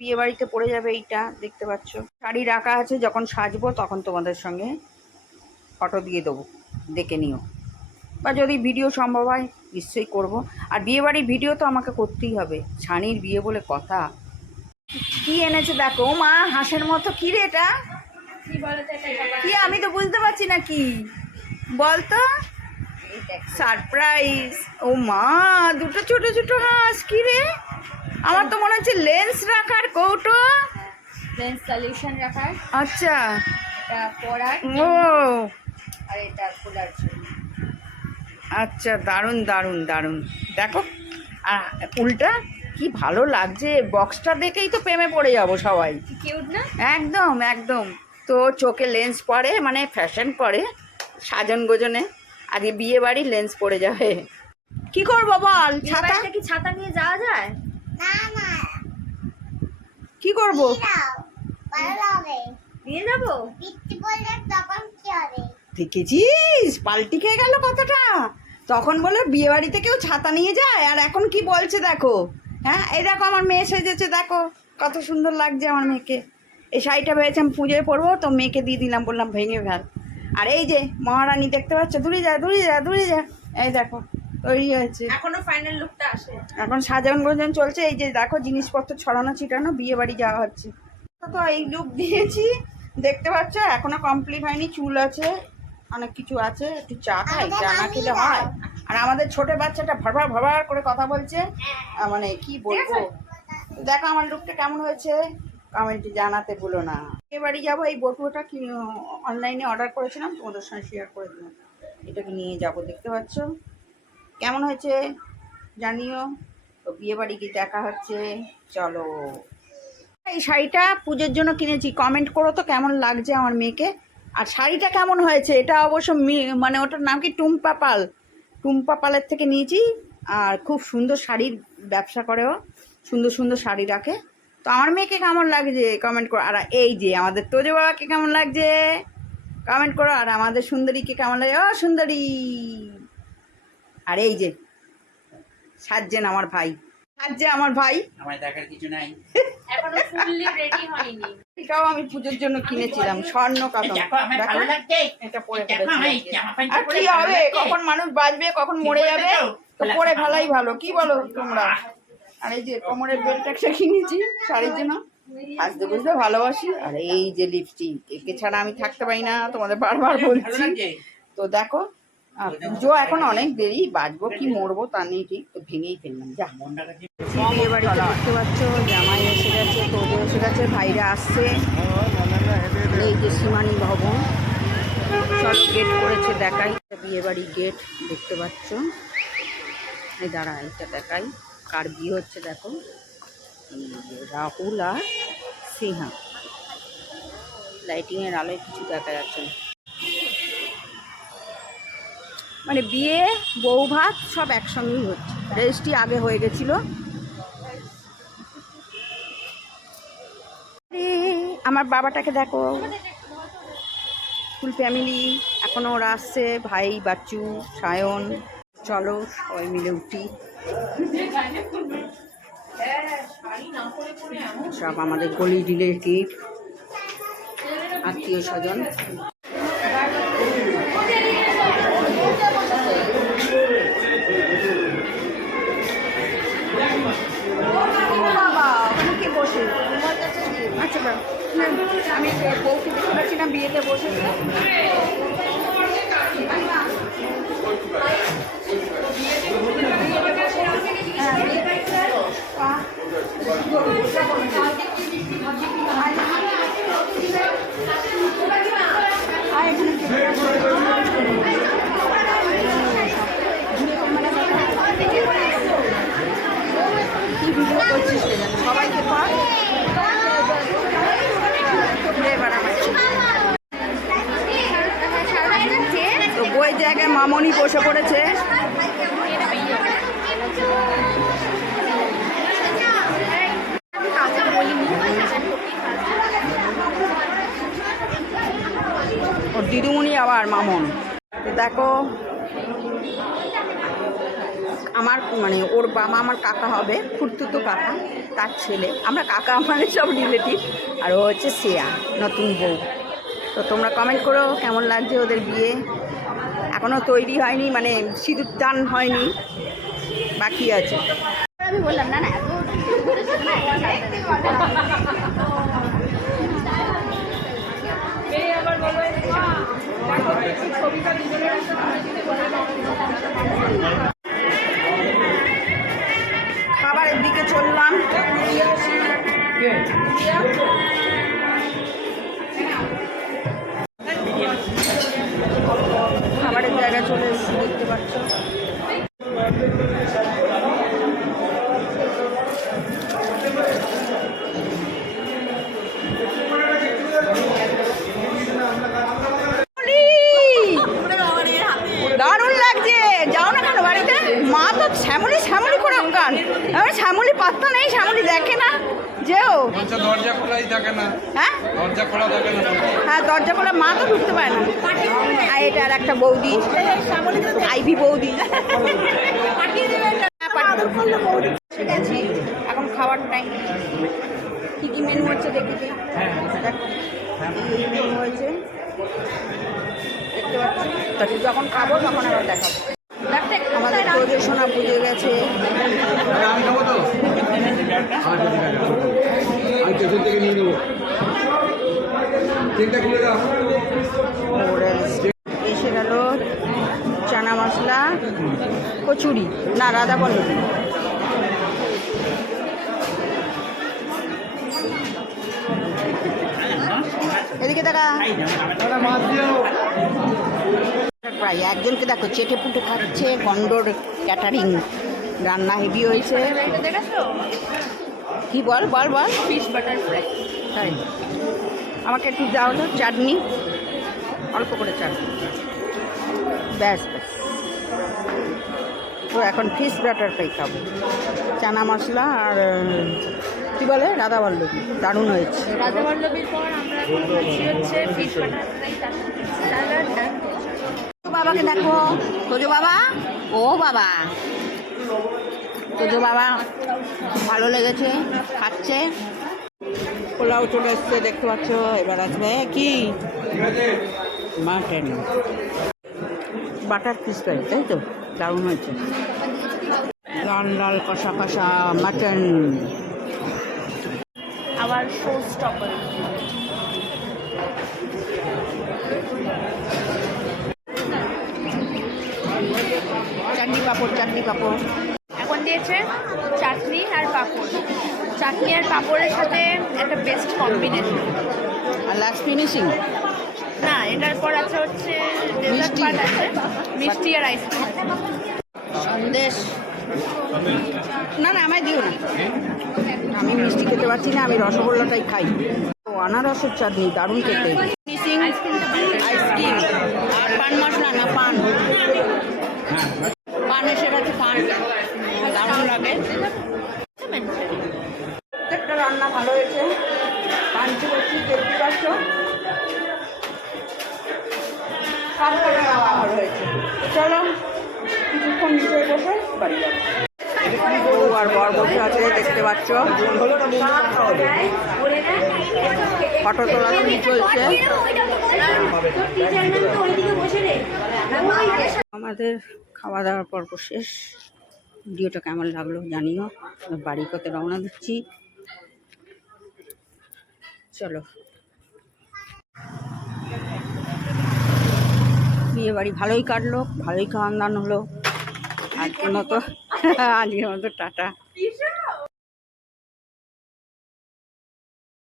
বিয়ে বাড়িতে পরে যাবে এইটা, দেখতে পাচ্ছ। শাড়ি রাখা আছে, যখন সাজবো তখন তোমাদের সঙ্গে ফটো দিয়ে দেবো, দেখে নিও। বা যদি ভিডিও সম্ভব হয় নিশ্চয়ই করব। আর বিয়েবাড়ির ভিডিও তো আমাকে করতেই হবে, ছানির বিয়ে বলে কথা। কি এনেছে দেখো, ও মা হাঁসের মতো। কি রে এটা, কি আমি তো বুঝতে পারছি না কি বলতো। সারপ্রাইজ। ও মা, দুটো ছোট ছোট হাঁস। কি রে, আমার তো মনে হচ্ছে লেন্স রাখার কৌটো, লেন্স সলিউশন রাখার। আচ্ছা, এটা পড়ার। ও আর এটা খোলার জন্য। আচ্ছা, দারুণ দারুণ দারুণ। দেখো, আর ফুলটা কি ভালো লাগছে, বক্সটা দেখেই তো প্রেমে পড়ে যাবো সবাই। কিউট না? একদম একদম। তো চোখে লেন্স পরে, মানে ফ্যাশন করে সাজন গোজনে, আগে বিয়ে বাড়ি লেন্স পরে যাবে। কি করবো বল, ছাতা? কি ছাতা নিয়ে যাওয়া যায়? না না, কি করবো, ভালো হবে। নিয়ে যাবো। বৃষ্টি পড়লে তখন কি হবে? দেখেছিস পাল্টি খেয়ে গেল কতটা। তখন বলে বিয়ে বাড়িতে কেউ ছাতা নিয়ে যায়, আর এখন কি বলছে দেখো। হ্যাঁ, এই দেখো আমার মেয়ে সেজেছে, দেখো কত সুন্দর লাগছে আমার মেয়েকে। এই শাড়িটা ভেবেছিলাম পুজোয় পরবো, তো মেয়েকে দিয়ে দিলাম, বললাম ভেঙে ফেল। আর এই যে মহারানী, দেখতে পাচ্ছ, দূরে যা দূরে যা দূরে যা। এই দেখো তৈরি হয়েছে, এখনো ফাইনাল লুকটা আসে। এখন সাজান গোজান চলছে। এই যে দেখো জিনিসপত্র ছড়ানো ছিটানো, বিয়ে বাড়ি যাওয়া হচ্ছে। তো এই লুক দিয়েছি, দেখতে পাচ্ছ, এখনো কমপ্লিট হয়নি। চুল আছে, অনেক কিছু আছে। একটু চা খাই, চা না খেলে হয়। আর আমাদের ছোট বাচ্চাটা ভাবার ভাবার করে কথা বলছে, মানে কি বলবো। দেখো আমার লুকটা কেমন হয়েছে, কমেন্টে জানাতে ভুলো না। বিয়ে বাড়ি যাবো, এই বটুয়াটা কি অনলাইনে অর্ডার করেছিলাম, তোমাদের সঙ্গে শেয়ার করে দিলাম। এটাকে নিয়ে যাবো, দেখতে পাচ্ছ কেমন হয়েছে জানিও। তো বিয়ে বাড়ি গিয়ে দেখা হচ্ছে, চলো। এই শাড়িটা পুজোর জন্য কিনেছি, কমেন্ট করো তো কেমন লাগছে আমার মেয়েকে। আর শাড়িটা কেমন হয়েছে, এটা অবশ্য মানে ওটার নাম কি, টুম্পা পাল। টুম্পা পালের থেকে নিয়েছি। আর খুব সুন্দর শাড়ির ব্যবসা করেও, সুন্দর সুন্দর শাড়ি রাখে। তো আমার মেয়েকে কেমন লাগছে কমেন্ট করো। আর এই যে আমাদের তোজো বাবাকে কেমন লাগছে কমেন্ট করো। আর আমাদের সুন্দরীকে কেমন লাগে, ও সুন্দরী। আর এই যে সাজছেন আমার ভাই, সাজছে আমার ভাই। আমার দেখার কিছু নাই, এখনো ফুললি রেডি হয়নি। এটাও আমি পুজোর জন্য কিনেছিলাম, স্বর্ণ কাকা। দেখো আমার ভালো লাগছে। এটা পরে দেখো আমার এই ফেলেছি। জামা প্যান্ট আর পরে কি ভালো হবে, লাগছে। কখন মানুষ বাঁচবে, কখন মরে যাবে, তো পরে ফেলাই ভালো, কি বলো তোমরা। আর এই যে কোমরের বেল্ট একটা কিনেছি শাড়ির জন্য, সাজতে বুঝতে ভালোবাসি। আর এই যে লিপস্টিক, একে ছাড়া আমি থাকতে পারি না, তোমাদের বারবার ভালো বলছি। লাগছে। তো দেখো, পুজো এখন অনেক দেরি, বাঁচবো কি মরবো তা নেই ঠিক, তো ভেঙেই ফেললাম। যা, মনটাকে কি বিয়ে বাড়িতে দেখতে পাচ্ছ, জামাই এসে গেছে, তোজো এসে গেছে, ভাইরা আসছে। এই যে সীমানি ভবন, চলো গেট করেছে দেখাই। বিয়ে বাড়ির গেট দেখতে পাচ্ছ, এই দাঁড়া এটা দেখাই, কার বিয়ে হচ্ছে দেখো, রাহুল আর সিনহা। লাইটিংয়ের আলোয় কিছু দেখা যাচ্ছে না, মানে বিয়ে বউ ভাত সব একসঙ্গেই হচ্ছে। রেজিস্ট্রি আগে হয়ে গেছিলো। আমার বাবাটাকে দেখো, ফুল ফ্যামিলি, এখনও ওরা আসছে, ভাই বাচ্চু সায়ন। চলো সবাই মিলে উঠি। সব আমাদের গলি রিলেটিভ, আত্মীয় স্বজন। বাবা ওখানে কে বসে, আচ্ছা বাবা, আমি বউকে দেখতে পাচ্ছি না, বিয়েতে বসেছে। কি ভিডিও করছিস সবাইকে পার তো বইয়ের জায়গায় মামনি বসে পড়েছে। ওর দিদিমণি আবার মামন। দেখো আমার মানে ওর বাবা আমার কাকা হবে, খুড়তুতো কাকা, তার ছেলে। আমরা কাকা মানে সব রিলেটিভ। আর ও হচ্ছে শ্রেয়া, নতুন বউ। তো তোমরা কমেন্ট করো কেমন লাগছে ওদের বিয়ে। এখনও তৈরি হয়নি, মানে সিঁদুর দান হয়নি, বাকি আছে। আমি বললাম না না এত খাবারের দিকে চললাম। খাবারের জায়গায় চলে এসেছি, দেখতে পাচ্ছ। দারুণ লাগছে। যাও না কেন বাড়িতে? মা তো শ্যামলি শ্যামলি করে গান, আমি শ্যামলি পাত্তা নেই, শ্যামলি দেখে না যেও। দরজা খোলাই থাকে না, হ্যাঁ দরজা খোলা থাকে না। হ্যাঁ, দরজা খোলা, মা তো ঢুকতে পারে না। আর এটা আর একটা বৌদি, আইভি বৌদি। ঠিক আছে, এখন খাওয়ার টাইম। কী কী মেনু হচ্ছে দেখি দেখো। এই মেনু হয়েছে, দেখতে পাচ্ছি। যখন খাবো তখন আবার দেখাবো। আমাদের তোদের সোনা বুঝে গেছে। আমি খাবো তো, আমি পেছন থেকে নিয়ে নেবো। ট্রেনটা খুলে দাও। এসে গেল চানা মশলা, কচুরি, না রাধা পল্লবী। এদিকে দেখা প্রায় একজনকে দেখো চেটে পুটে খাচ্ছে। গন্ডোর ক্যাটারিং, রান্না হেভি হয়েছে। দেখেছো কি বল বল বল। Fish butter fry. তাই আমাকে একটু দাও তো চাটনি, অল্প করে চাটনি, ব্যাস ব্যাস। তো এখন ফিশ বাটার ফ্রাই খাবো, চানা মশলা আর কী বলে রাধা পল্লবী। দারুণ হয়েছে। রাধা পল্লবীর পর আমরা এখন খাচ্ছি হচ্ছে ফিশ বাটার ফ্রাই, তার সাথে স্যালাড অ্যান্ড বাবাকে দেখো, তোজো বাবা, ও বাবা, তোজো বাবা খুব ভালো লেগেছে, খাচ্ছে। পোলাও চলে এসছে দেখতে পাচ্ছ। এবার আসবে কি মাটন, বাটার পিস ফ্রাই, তাই তো? দারুণ হয়েছে। লাল লাল কষা কষা মাটন। আবার শো স্টপার। চাটনি পাঁপড়, চাটনি পাঁপড়। এখন দিয়েছে চাটনি আর পাঁপড়। চাটনি আর পাঁপড়ের সাথে একটা বেস্ট কম্বিনেশন। আর লাস্ট ফিনিশিং না, এটার পর আছে হচ্ছে ডেজার্ট মিষ্টি। পার্ট আছে, মিষ্টি আর আইসক্রিম আছে। সন্দেশ। না না, আমায় দিও না, আমি মিষ্টি খেতে পারছি না, আমি রসগোল্লাটাই খাই। ও আনারসের চাটনি, দারুণ খেতে। ফিনিশিং আইসক্রিম আর পান মশলা, না পান, পান এসে গেছে, পান দারুণ লাগে। প্রত্যেকটা রান্না ভালো হয়েছে। পাঞ্চি করছি, দেখতে পাচ্ছ, সব কটা রান্না ভালো হয়েছে। চলো কিছুক্ষণ নিচে বসে বাড়ি যাবো। বউ আর বর বসে আছে দেখতে পাচ্ছ। ফটো তোলা চলছে। আমাদের খাওয়া দাওয়ার পর্ব শেষ। ভিডিওটা কেমন লাগলো জানিও। বাড়ি পথে রওনা দিচ্ছি, চলো। বিয়ে বাড়ি ভালোই কাটলো, ভালোই খাওয়ান দাওয়ান হলো। আজকের মতো টাটা।